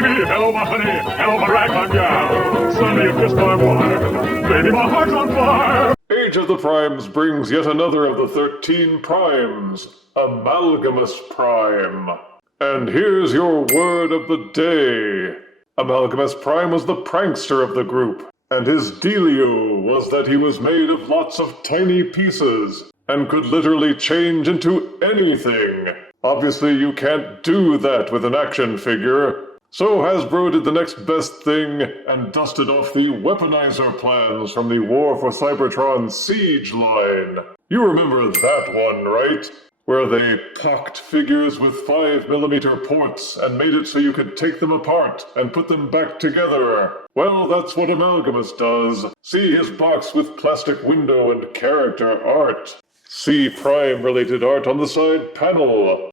baby! Hello, my honey! Hello, my ragtime gal! Sonny, you kissed my wife! Baby, my heart's on fire! Age of the Primes brings yet another of the 13 primes, Amalgamous Prime. And here's your word of the day. Amalgamous Prime was the prankster of the group, and his dealio was that he was made of lots of tiny pieces, and could literally change into anything. Obviously, you can't do that with an action figure, so Hasbro did the next best thing and dusted off the weaponizer plans from the War for Cybertron Siege line. You remember that one, right? Where they pocked figures with 5mm ports and made it so you could take them apart and put them back together. Well, that's what Amalgamous does. See his box with plastic window and character art. See Prime-related art on the side panel.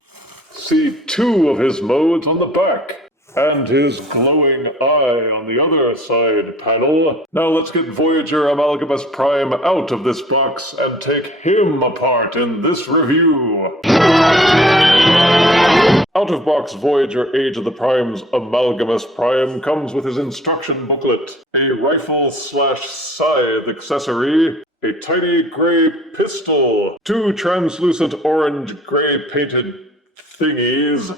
See 2 of his modes on the back. And his glowing eye on the other side panel. Now let's get Voyager Amalgamous Prime out of this box and take him apart in this review. Out-of-box Voyager Age of the Primes Amalgamous Prime comes with his instruction booklet, a rifle/scythe accessory, a tiny gray pistol, 2 translucent orange-gray painted thingies,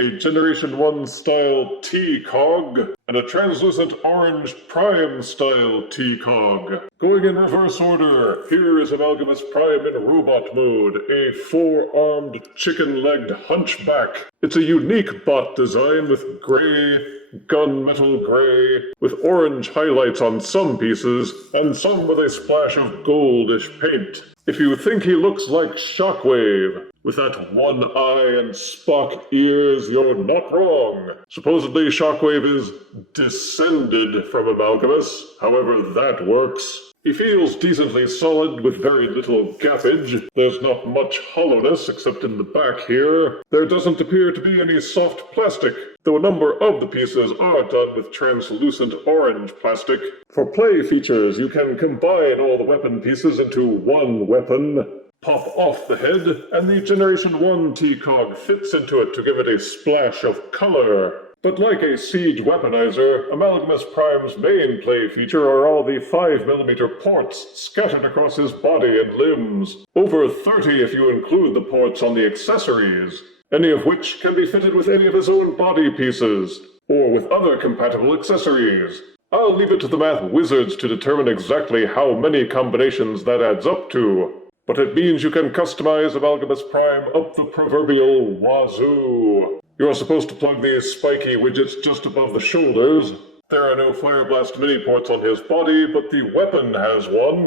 a Generation 1 style T-Cog, and a translucent orange Prime style T-Cog. Going in reverse order, here is Amalgamous Prime in robot mode, a 4-armed chicken-legged hunchback. It's a unique bot design with gray, gunmetal gray, with orange highlights on some pieces, and some with a splash of goldish paint. If you think he looks like Shockwave, with that one eye and Spock ears, you're not wrong. Supposedly Shockwave is descended from Amalgamous, however that works. He feels decently solid with very little gappage. There's not much hollowness except in the back here. There doesn't appear to be any soft plastic, though a number of the pieces are done with translucent orange plastic. For play features, you can combine all the weapon pieces into one weapon, pop off the head, and the Generation 1 T-Cog fits into it to give it a splash of color. But like a siege weaponizer, Amalgamous Prime's main play feature are all the 5mm ports scattered across his body and limbs. Over 30 if you include the ports on the accessories, any of which can be fitted with any of his own body pieces, or with other compatible accessories. I'll leave it to the math wizards to determine exactly how many combinations that adds up to, but it means you can customize Amalgamous Prime up the proverbial wazoo. You're supposed to plug these spiky widgets just above the shoulders. There are no Fire Blast mini ports on his body, but the weapon has one.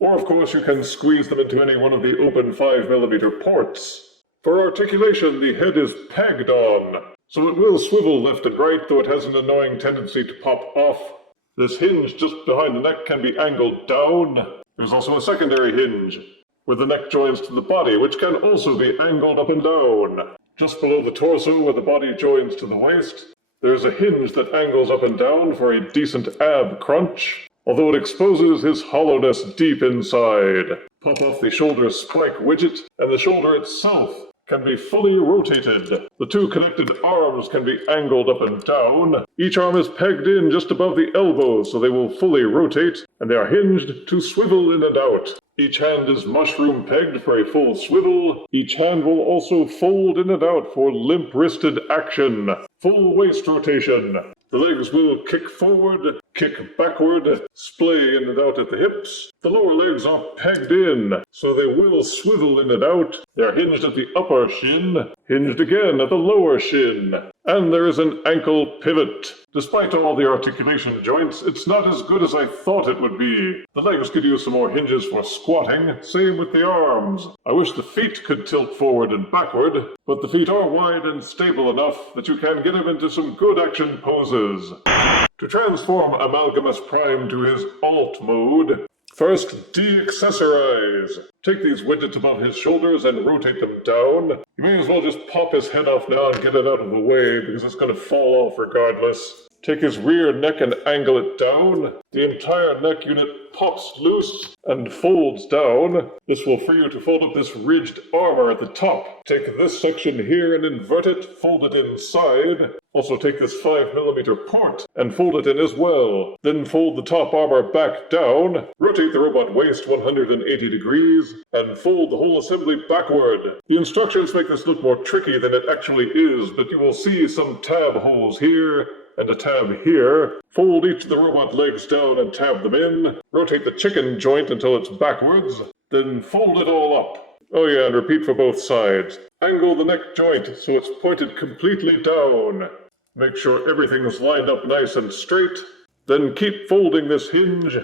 Or of course you can squeeze them into any one of the open 5mm ports. For articulation, the head is pegged on, so it will swivel left and right, though it has an annoying tendency to pop off. This hinge just behind the neck can be angled down. There's also a secondary hinge, where the neck joins to the body, which can also be angled up and down. Just below the torso, where the body joins to the waist, there's a hinge that angles up and down for a decent ab crunch, although it exposes his hollowness deep inside. Pop off the shoulder spike widget, and the shoulder itself can be fully rotated. The 2 connected arms can be angled up and down. Each arm is pegged in just above the elbow, so they will fully rotate, and they are hinged to swivel in and out. Each hand is mushroom pegged for a full swivel. Each hand will also fold in and out for limp-wristed action. Full waist rotation. The legs will kick forward, kick backward, splay in and out at the hips. The lower legs are pegged in, so they will swivel in and out. They're hinged at the upper shin, hinged again at the lower shin. And there is an ankle pivot. Despite all the articulation joints, it's not as good as I thought it would be. The legs could use some more hinges for squatting, same with the arms. I wish the feet could tilt forward and backward, but the feet are wide and stable enough that you can get him into some good action poses. To transform Amalgamous Prime to his alt mode, first, de-accessorize. Take these widgets above his shoulders and rotate them down. You may as well just pop his head off now and get it out of the way, because it's going to fall off regardless. Take his rear neck and angle it down. The entire neck unit pops loose and folds down. This will free you to fold up this ridged armor at the top. Take this section here and invert it, fold it inside. Also take this 5mm port and fold it in as well. Then fold the top armor back down, rotate the robot waist 180 degrees, and fold the whole assembly backward. The instructions make this look more tricky than it actually is, but you will see some tab holes here and a tab here. Fold each of the robot legs down and tab them in. Rotate the chicken joint until it's backwards. Then fold it all up. Oh yeah, and repeat for both sides. Angle the neck joint so it's pointed completely down. Make sure everything's lined up nice and straight. Then keep folding this hinge.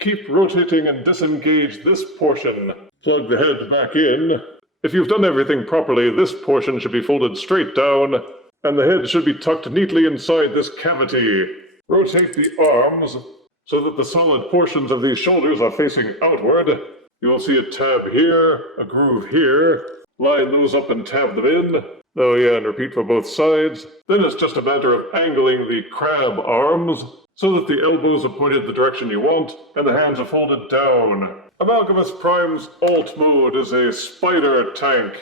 Keep rotating and disengage this portion. Plug the head back in. If you've done everything properly, this portion should be folded straight down, and the head should be tucked neatly inside this cavity. Rotate the arms so that the solid portions of these shoulders are facing outward. You will see a tab here, a groove here. Line those up and tab them in. Oh yeah, and repeat for both sides. Then it's just a matter of angling the crab arms so that the elbows are pointed the direction you want and the hands are folded down. Amalgamous Prime's alt mode is a spider tank.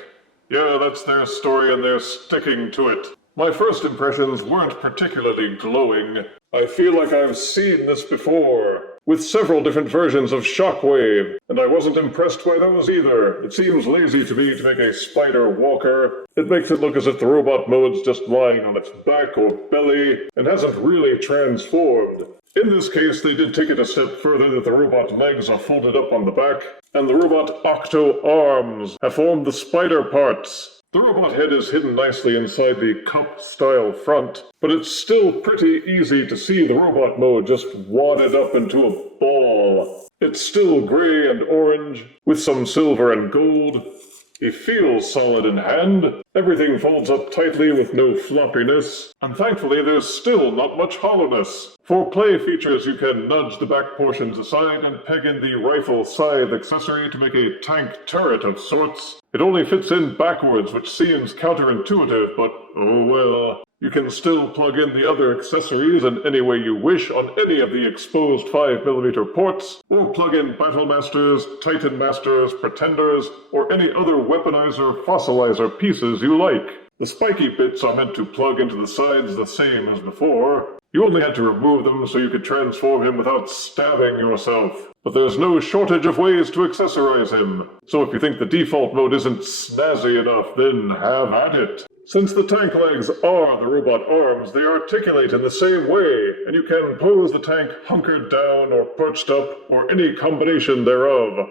Yeah, that's their story and they're sticking to it. My first impressions weren't particularly glowing. I feel like I've seen this before, with several different versions of Shockwave, and I wasn't impressed by those either. It seems lazy to me to make a spider walker. It makes it look as if the robot mode's just lying on its back or belly, and hasn't really transformed. In this case, they did take it a step further that the robot legs are folded up on the back, and the robot octo-arms have formed the spider parts. The robot head is hidden nicely inside the cup-style front, but it's still pretty easy to see the robot mode just wadded up into a ball. It's still gray and orange, with some silver and gold. He feels solid in hand. Everything folds up tightly with no floppiness, and thankfully there's still not much hollowness. For play features, you can nudge the back portions aside and peg in the rifle scythe accessory to make a tank turret of sorts. It only fits in backwards, which seems counterintuitive, but oh well. You can still plug in the other accessories in any way you wish on any of the exposed 5mm ports, or plug in Battle Masters, Titan Masters, Pretenders, or any other weaponizer fossilizer pieces you like. The spiky bits are meant to plug into the sides the same as before. You only had to remove them so you could transform him without stabbing yourself. But there's no shortage of ways to accessorize him. So if you think the default mode isn't snazzy enough, then have at it. Since the tank legs are the robot arms, they articulate in the same way, and you can pose the tank hunkered down or perched up, or any combination thereof.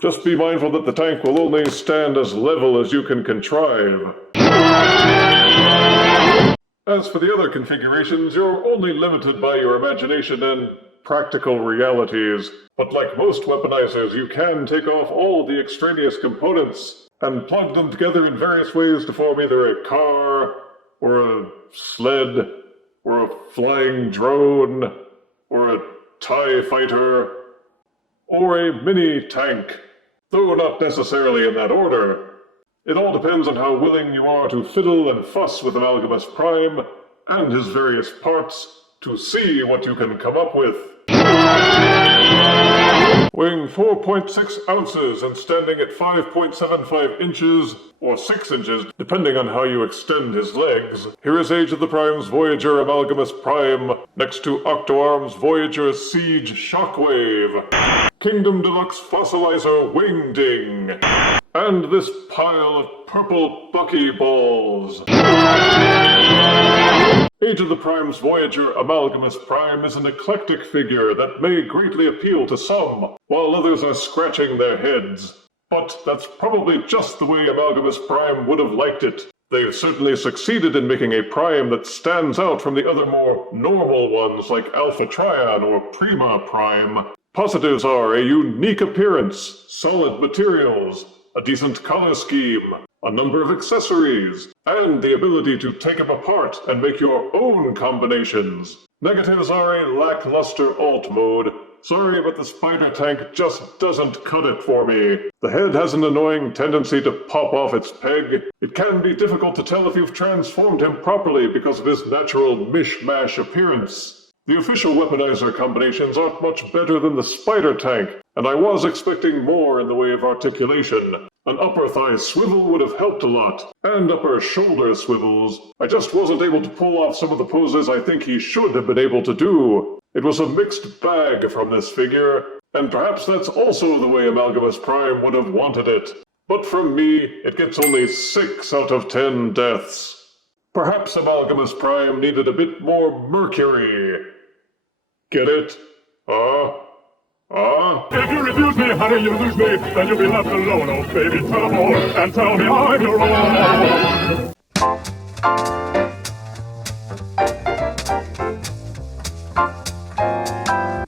Just be mindful that the tank will only stand as level as you can contrive. As for the other configurations, you're only limited by your imagination and practical realities. But like most weaponizers, you can take off all the extraneous components and plug them together in various ways to form either a car, or a sled, or a flying drone, or a TIE fighter, or a mini-tank, though not necessarily in that order. It all depends on how willing you are to fiddle and fuss with Amalgamous Prime and his various parts to see what you can come up with. Weighing 4.6 ounces and standing at 5.75 inches, or 6 inches, depending on how you extend his legs, here is Age of the Prime's Voyager Amalgamous Prime, next to Octoarm's Voyager Siege Shockwave, Kingdom Deluxe Fossilizer Wingding, and this pile of purple buckyballs. Age of the Prime's Voyager Amalgamous Prime is an eclectic figure that may greatly appeal to some, while others are scratching their heads. But that's probably just the way Amalgamous Prime would have liked it. They've certainly succeeded in making a Prime that stands out from the other more normal ones like Alpha Triad or Prima Prime. Positives are a unique appearance, solid materials, a decent color scheme, a number of accessories, and the ability to take them apart and make your own combinations. Negatives are a lackluster alt mode. Sorry, but the spider tank just doesn't cut it for me. The head has an annoying tendency to pop off its peg. It can be difficult to tell if you've transformed him properly because of his natural mishmash appearance. The official weaponizer combinations aren't much better than the spider tank, and I was expecting more in the way of articulation. An upper thigh swivel would have helped a lot, and upper shoulder swivels. I just wasn't able to pull off some of the poses I think he should have been able to do. It was a mixed bag from this figure, and perhaps that's also the way Amalgamous Prime would have wanted it. But from me, it gets only 6 out of 10 deaths. Perhaps Amalgamous Prime needed a bit more mercury. Get it? If you refuse me, honey, you lose me, then you'll be left alone, oh baby, tell 'em all, and tell me I'm your own.